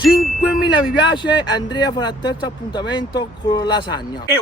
5.000 mi piace. Andrea farà il terzo appuntamento con lasagna. E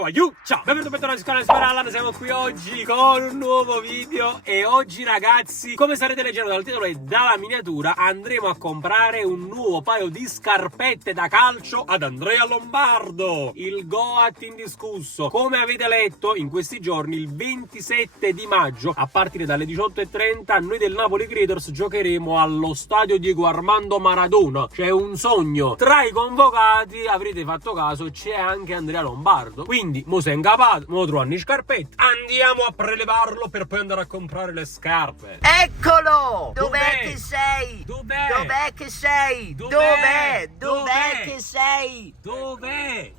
ciao, benvenuti alla scuola Sparalana. Siamo qui oggi con un nuovo video. E oggi ragazzi, come starete leggendo dal titolo e dalla miniatura, andremo a comprare un nuovo paio di scarpette da calcio ad Andrea Lombardo, il Goat indiscusso. Come avete letto in questi giorni, il 27 di maggio a partire dalle 18:30 noi del Napoli Creators giocheremo allo stadio Diego Armando Maradona. C'è un sogno. Tra i convocati, avrete fatto caso, c'è anche Andrea Lombardo. Quindi mo sei incapato, mo trovano le scarpette, andiamo a prelevarlo per poi andare a comprare le scarpe. Eccolo! Dov'è? Che sei? Dov'è? Dov'è che sei? Dov'è? Dov'è che sei? Dov'è?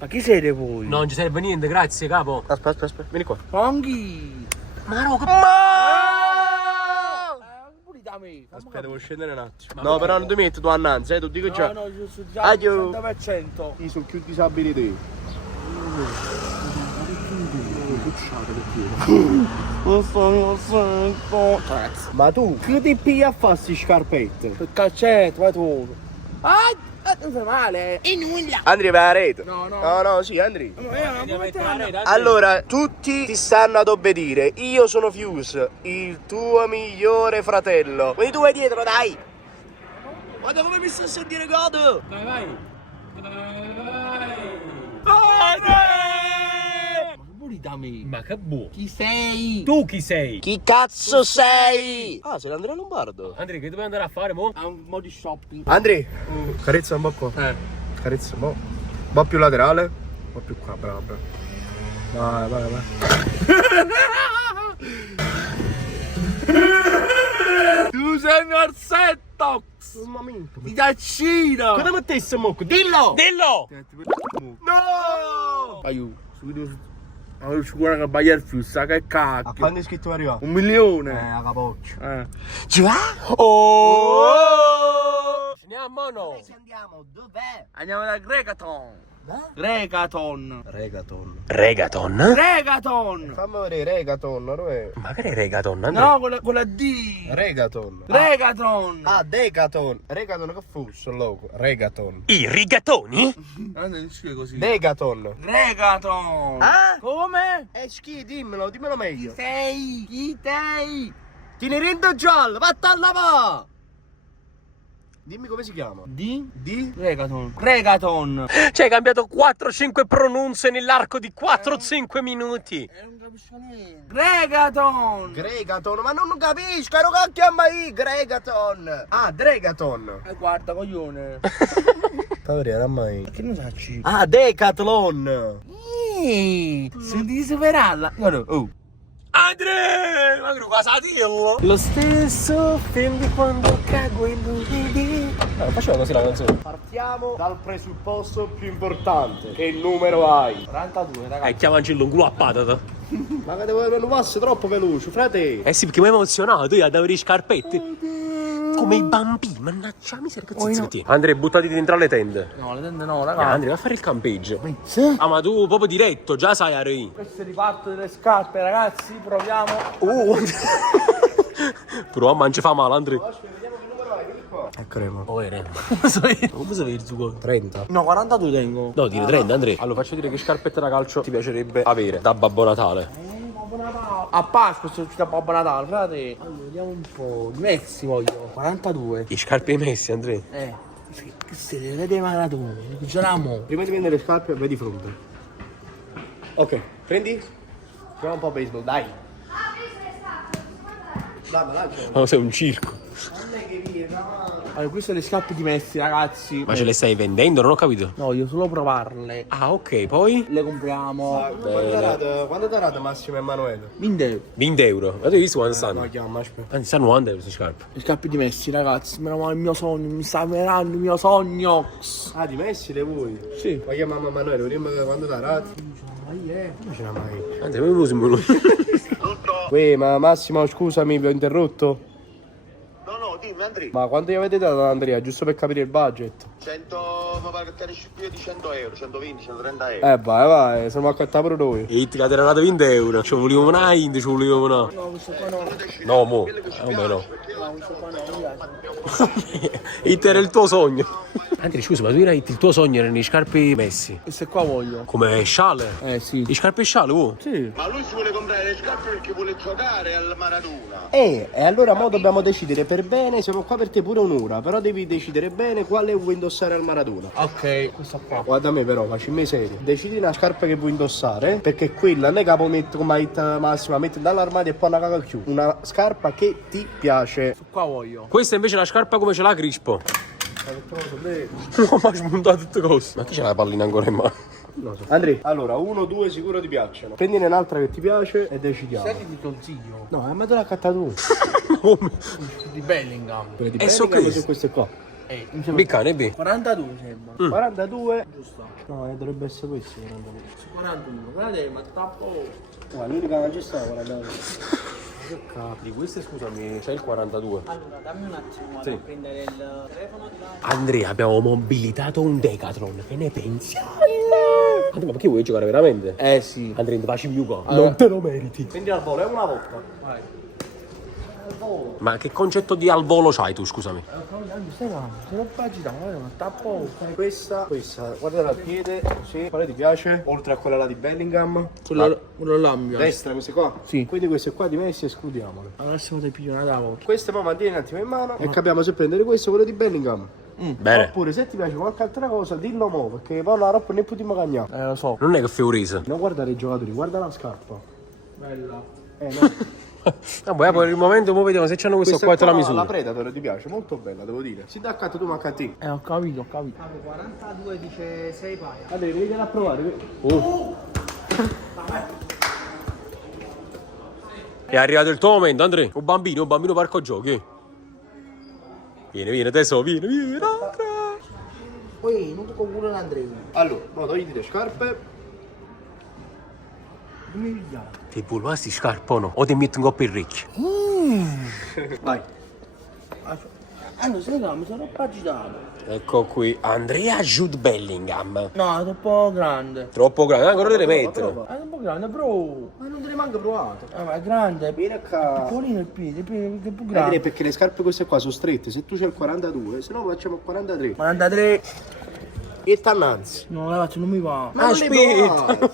Ma chi siete voi? Non ci serve niente, grazie capo. Aspetta. Vieni qua. Ponghi. Ma no, che... Pure da me. Aspetta, devo scendere un attimo. No, però non ti metti tu annanzi, tu dico già. No, io sono già Ah, al io- 100%. Io sono più disabili di Ma tu, che ti pigli a fare sti scarpette? Il calcetto, vai tu. Non fai male. E nulla! Andri, vai a rete. No. No, sì, Andri. No, Allora, tutti ti stanno ad obbedire. Io sono Fuse, il tuo migliore fratello. Quindi tu vai dietro, dai. Guarda come mi sto a sentire godo. Vai. pure da me. Ma che buono. Chi sei? Tu chi sei? Chi cazzo sei? Ah, sei l'Andrea Lombardo. Andrea, che dobbiamo andare a fare mo? Ha un po' di shopping. Andri, carezza un po' qua. Carezza un po'. Un po' più laterale. Un po' più qua, bravo. Vai. Tu sei mio orsetto! Un momento. Ti taccino! Cosa mettesse mocco? Dillo! Dillo! No! Aiuto, allora ci vuole che sbaglia il flusso, sa che A cacchio. quando è scritto arriva? 1 milione. A capoccio. Già? Andiamo o no? Andiamo, dov'è? Andiamo da Gregaton. Regaton. Regaton. Regaton. Fammi vedere, Regaton, dov'è? Ma che è Regaton, Andrea? No, con la D. Regaton. Regaton. Ah, Decaton. Regaton che fosse, loco. Regaton. I rigatoni? Non scrive così. Decaton. Regaton. Ah? Come? Schi, dimmelo meglio. Sei? Chi sei? Tinerindo giallo, vattene a lavare! Dimmi come si chiama. Di? Regaton. Regaton. Cioè hai cambiato 4-5 pronunce nell'arco di 4-5 minuti. Non capisco niente. Regaton. Gregaton, ma non capisco, ero che chiama io, Gregaton. Ah, Dregaton. Guarda, coglione. Favore, mai. Che ne sacci? Ah, Decathlon. Se ti separarla. Guarda, oh. Andrea! Ma che casatillo! Lo stesso film di quando cago in lunedì. Faceva così la canzone. Partiamo dal presupposto più importante. Che numero hai? 42, ragazzi. Chiamaci il lungo a patata. Ma che devo avere un passo troppo veloce, frate. Eh sì, perché mi hai emozionato, io ad avere le scarpette. Come i bambini, mannaggia la miseria, che zizzetti. Andrea, buttati dentro alle tende. No, le tende no, ragazzi. Andrea, vai a fare il campeggio. Sì. Ah, ma tu proprio diretto, già sai Ari. Questo è il riparto delle scarpe, ragazzi. Proviamo. Però non ci fa male, Andrea. Ecco, Oh, come sapevi il suo? 30. No, 42 tengo. No, dire 30, Andrea. Allora, faccio dire che scarpette da calcio ti piacerebbe avere da Babbo Natale. A Pasqua sono uscito a Babbo Natale, frate. Allora, vediamo un po'. Di Messi voglio. 42. I scarpe ai Messi, Andrea. Che se le vede Maradona. Giriamo. Prima di prendere le scarpe, vedi fronte. Ok, prendi. Gioca un po' a baseball, dai. Dai, ma lancia. Ma sei un circo. Allora, queste sono le scarpe di Messi, ragazzi. Ma ce le stai vendendo? Non ho capito. No, io solo provarle. Ah, ok, poi? Le compriamo. Quando t'ha dato Massimo Emanuele? 20 euro. 20 euro. Ma tu hai visto quanto stanno? No, chiama, aspetta. Anzi, stanno 90 euro queste scarpe. Le scarpe di Messi, ragazzi. Me il mio sogno. Mi sta venendo il mio sogno. Ah, di Messi le vuoi? Sì. Ma chiama mamma Emanuele, vediamo quando t'ha dato. Non ce l'ha mai. Anzi, come usi lui? Uè, ma Massimo, scusami, vi ho interrotto. No, dimmi Andrea, Ma quanto gli avete dato ad Andrea, giusto per capire il budget? 100, mi pare che esci più di 100 euro, 120, 130 euro. Vai, sono accattato pure noi. E ti ha dato 20 euro. Ci volevo una Indy, ci volevo una. No, questo qua no. No, mo. Come no? questo qua no, mi piace. It era il tuo sogno. Andrea, scusa, ma tu hai detto il tuo sogno erano i scarpe Messi. Queste qua voglio. Come sciale? Sì. I scarpe sciale, oh? Sì. Ma lui si vuole comprare le scarpe perché vuole giocare al Maradona. E allora mo dobbiamo decidere per bene, siamo qua per te pure un'ora, però devi decidere bene quale vuoi indossare al Maradona. Ok, questa qua. Guarda me però, facciami serio. Decidi una scarpa che vuoi indossare, perché quella non è che puoi mettere come massima, metti dall'armadio e poi una caga più. Una scarpa che ti piace. Qua voglio. Questa invece è la scarpa come ce l'ha Crispo. No, ma hai smontato tutte cose. Ma chi c'è la pallina ancora in mano? Non so. Andrea, allora, 1, 2 sicuro ti piacciono. Prendine un'altra che ti piace e decidiamo. Sai che ti consiglio? No, ma te l'ha cattata tu. Come? Di Bellingham. Quelle di E so Bellingham che- sono queste qua. Mi sembra Biccane, B. 42 sembra. 42. Giusto. No, dovrebbe essere questo 42. Su 41. Guardate, ma tappo. Guarda, l'unica non ci sta 42. Di queste, scusami, c'è il 42. Allora, dammi un attimo Sì. a prendere il telefono di là. Andrea, abbiamo mobilitato un Decathlon. Che ne pensi? Andrea, ma perché vuoi giocare veramente? Sì. Andrea, facci più qua. Allora. Non te lo meriti. Prendi al volo, è una volta. Vai. Ma che concetto di al volo c'hai tu, scusami? Stai calmo, se non pagina, ma tappo. Questa, guarda al piede, sì. Quale ti piace? Oltre a quella là di Bellingham. Quello là mi piace. Destra, queste qua? Sì. Quindi queste qua di Messi escludiamole. Al massimo ti piglio una da volta. Queste poi mantieni un attimo in mano e capiamo se prendere questo o quello di Bellingham. Bene. Oppure se ti piace qualche altra cosa, dillo mo, perché poi la roba ne potremmo cagnare. Lo so. Non è che fai un riso. Non guardare i giocatori, guarda la scarpa. Bella. No. Vabbè, per il momento mo vediamo se c'hanno questo qua e te la La misura. Predator ti piace, molto bella, devo dire. Si dà accanto tu, ma a te. Ho capito. 42 dice 6 paia. Allora, vediamo a provare. È arrivato il tuo momento, Andrea. Un bambino parco giochi. Vieni, tesoro, vieni. Poi non ti concludo l'Andrea. Allora, mo togliti le scarpe. Come pigliare? Ti vuoi sti scarpone? O ti metti un po' per ricchi? Vai. Non sai che mi sono agitato. Ecco qui, Andrea Jude Bellingham. No, è troppo grande. Troppo grande, ancora deve mettere. prova. È troppo grande, bro. Ma non te ne manca provato. Ma è grande. Vieni qua. Piccolino il piede è più Andrea, grande. perché le scarpe queste qua sono strette, se tu c'hai il 42, se no facciamo il 43. 43. E t'annanzi. No, ragazzi, non mi va. Ma non le Aspetta,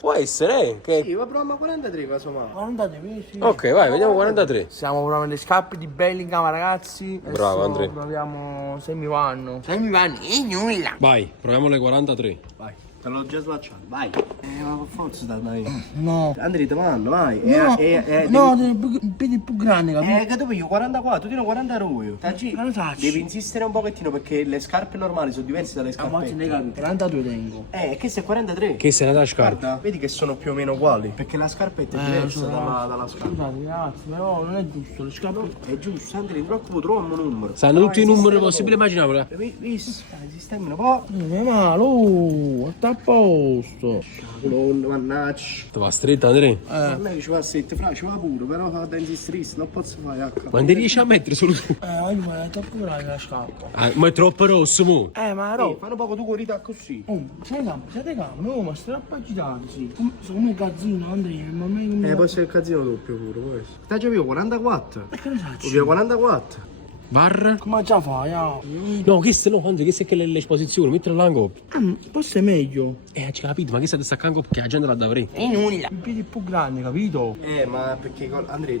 può essere, che... Sì, ma proviamo a 43 casomai. 43 mesi. Ok, vai, vediamo 43. Stiamo provando le scarpe di Bellingham, ragazzi. Bravo, Adesso Andrea. proviamo se mi vanno. Se mi vanno, nulla. Vai, proviamo le 43. Vai, te l'ho già slacciato, vai. Ma per forza dai. No. Andrea, te vanno, vai. No, il piede è più grande, capito? Che dopo io 44, tu tiro 42. Non faccio. Devi insistere un pochettino perché le scarpe normali sono diverse dalle A volte ne scarpe. capito. 42 tengo. Questo è 43. Che sei la scarpa? Guarda, vedi che sono più o meno uguali. Perché la scarpetta è diversa dalla scarpa. Scusate ragazzi, però non è giusto, le scarpe. È giusto, Andrea, non troppo troviamo un numero. Sanno tutti i numeri possibili e immaginabili. Visto, sistemi un po'. Non è male, sta a posto. Mannaggia. Ti va stretta, Andrea? A me ci va a 7 fra, ci va pure, però fa da insistere, non posso fare H. Ma ne riesci a mettere solo tu? Ma è troppo grande la scarpa. Ma è troppo rosso, mo. Ma no. Fanno poco tu corrida così. Siete calmi, no, ma stai appagitati, sì. Come cazzino, Andrea, ma me Può essere il cazzino doppio pure, questo. Stai già via 44. che ne sai? Via 44. Barra? Come già fai, No, questo no, Andrea, questo è che l'esposizione, mettilo là in coppia. Forse è meglio. Hai capito, ma che stai staccando perché la gente la dà avere. Il piede è più grande, capito? Ma perché Andrea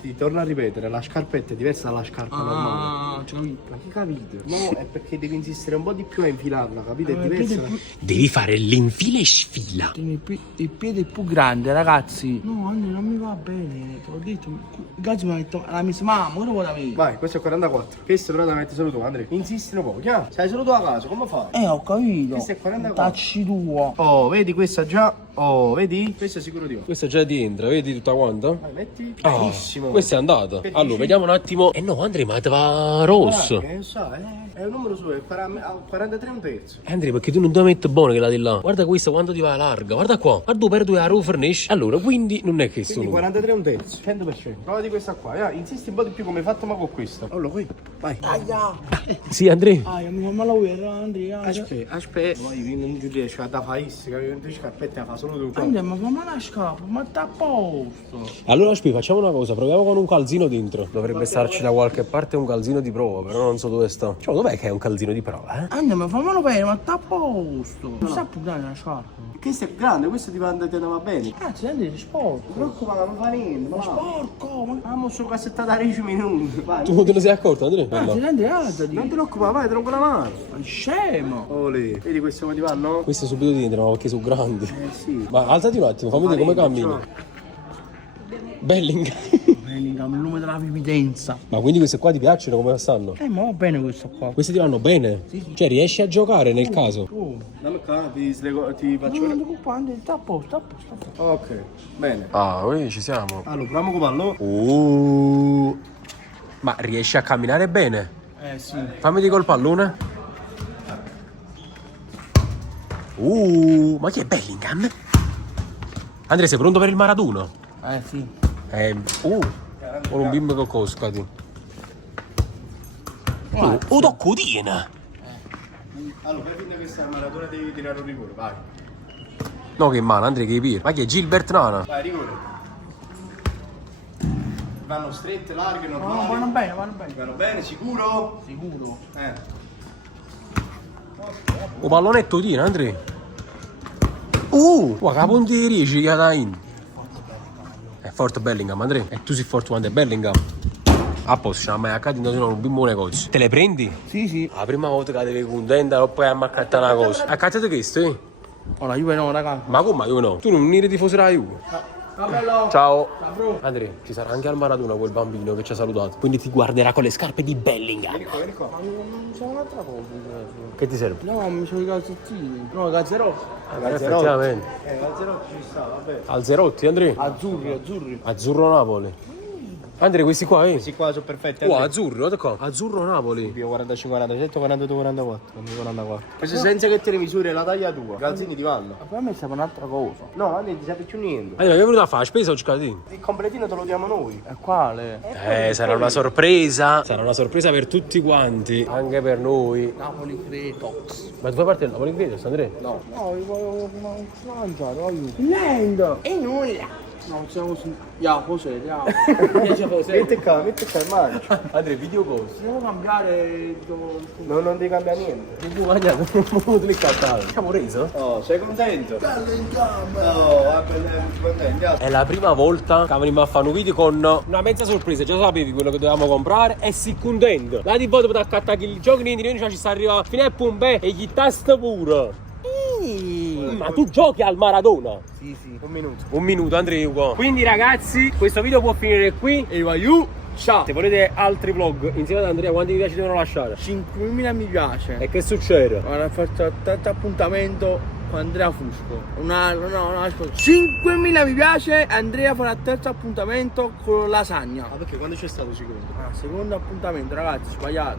ti torno a ripetere, la scarpetta è diversa dalla scarpa normale. C'ho capito. Ma che capito? No, è perché devi insistere un po' di più a infilarla, capito? È Il piede diversa. è più... Devi fare l'infila e sfila. Il piede è più grande, ragazzi. No, Andrea, non mi va bene. Te l'ho detto. Il cazzo mi ha detto alla mia mamma, ora vuoi da me? Vai, questo è 44. Questo però da metti solo tu, Andrea. Insisti un po', chiaro? Sei solo tu a casa, come fai? Ho capito. Questo è 44. Tacci tuo. Oh, vedi questa già? Oh, vedi? Questo è sicuro di no. Questa già ti entra, vedi tutta quanta? Vai, metti. Ah, Benissimo. questa è andata. Che Allora, dici? vediamo un attimo. No, Andrea, ma te va rosso. Che so, è un numero suo, è 43 e un terzo. Andrea, perché tu non devi mettere buono che la di là. Guarda questa quanto ti va larga. Guarda qua. Guarda tu perdi la furnish. Allora, quindi non è che Quindi sono. 43 e un terzo. 100%. Prova di questa qua, insisti un po' di più come hai fatto ma con questa. Allora, qui, vai. Sì, Andrea. Mi fa male la guerra, Andrea. Aspetta. Poi non ci riesci a da faissi, capito? Le scarpette la fa solo solo tu. Andiamo, ma fammi la scarpa, ma sta a posto. Allora aspetta, facciamo una cosa, proviamo con un calzino dentro. Dovrebbe starci da qualche parte un calzino di prova, però non so dove sta. Cioè, dov'è che è un calzino di prova, eh? Andiamo, fammelo bene, ma sta a posto. Non sta più grande la scarpa. Questo è grande, questo ti va bene. Cazzo, Andrea, sei sporco. Non preoccupare, non fa niente. Ma sporco, ma... Vamo su cassetta da 10 minuti. Vai. Tu non te ne sei accorto, Andrea? Cazzo, Andrea, alzati. Non ti preoccupare, vai, tronco la mano. Ma scemo. Olè. Vedi questi come ti vanno? Queste subito dentro, ma perché sono grandi. Sì. Ma alzati un attimo, fammi vedere come cammini. Bellingham. Bellingham, il nome della vividenza. Ma quindi queste qua ti piacciono, come stanno? Ma va bene questo qua. Queste ti vanno bene? Cioè, riesci a giocare nel caso? Oh, Dammi qua, ti faccio non ti preoccupare, Andrea, sta a posto, sta a posto, sta a posto. Ok, bene. Ah, ci siamo. Allora, proviamo con pallo. Ma riesci a camminare bene? Sì. Fammi di col pallone. Ma chi è Bellingham? Andrea, sei pronto per il Maradona? Sì. Con un bimbo con coscati. Tocco tiene. Allora, fai finta che sta a maratona devi tirare un rigore, vai. No, che mano, Andrea, che pire. Ma chi è Gilbert Nana? Vai, rigore. Vanno strette, larghe, No, normali. vanno bene, vanno bene. Vanno bene, sicuro? Sicuro. Un pallonetto tiene, Andrea. Guarda, la punteria ci chiama in. È forte Bellingham, Andrea. E tu sei forte quando è Bellingham. A posto, c'è una mai accadendo, se no un bimbo negozio. Te le prendi? Sì. La prima volta che devi contenta, non puoi accattare una cosa. Accattate questo, eh? Oh, la Juve no, raga. Ma come io no? Tu non eri tifoso della Juve? Bello. Ciao. Andrea, ci sarà anche al Maradona quel bambino che ci ha salutato. Quindi ti guarderà con le scarpe di Bellingham. Vieni qua. Ma non c'è un'altra cosa. Che ti serve? No, mi sono i calzettini. No, i calzerotti. Effettivamente. Calzerotti ci sta, vabbè. Alzerotti, Andrea. Azzurri. Azzurro Napoli. Andrea, questi qua, Questi qua sono perfetti. azzurro, guarda qua. Azzurro Napoli. 45, 47, 42, 44. 44. Questo senza che te le misure la taglia tua. I calzini ti vanno. Ma per me serve un'altra cosa. No, Andy, non ti serve più niente. Andrea, che è venuto a fare? Spesa o scatino? Il completino te lo diamo noi. E quale? Sarà una sorpresa. Sarà una sorpresa per tutti quanti. Anche per noi. Napoli Cretox. Ma tu fai parte del Napoli Credos, Andrea? No, io voglio mangiare, aiuto. Lendo! E nulla! No, siamo così. Ya, cos'è? Ya. Metti qua, il mancio. Andrea, video cosa? Devo cambiare. No, non devi cambiare niente. Che tu mangiato? Non potevi scattare. Siamo reso? Oh, sei contento? No, vabbè, contenti. È la prima volta che avremo a fare un video con una mezza sorpresa. Già sapevi quello che dovevamo comprare e si contento. La di voto per accattare il gioco niente, noi ci sta arrivando fino a Pompè e gli tasta pure. Ma tu giochi al Maradona? Sì. Un minuto. Andrea qua. Quindi ragazzi, questo video può finire qui. E vai ciao. Se volete altri vlog insieme ad Andrea, quanti mi piace devono lasciare? 5.000 mi piace. E che succede? Guarda, faccio terzo appuntamento con Andrea Fusco. No, ascolta. 5.000 mi piace. Andrea farà il terzo appuntamento con lasagna. Ah, perché quando c'è stato secondo? Secondo appuntamento, ragazzi, sbagliato.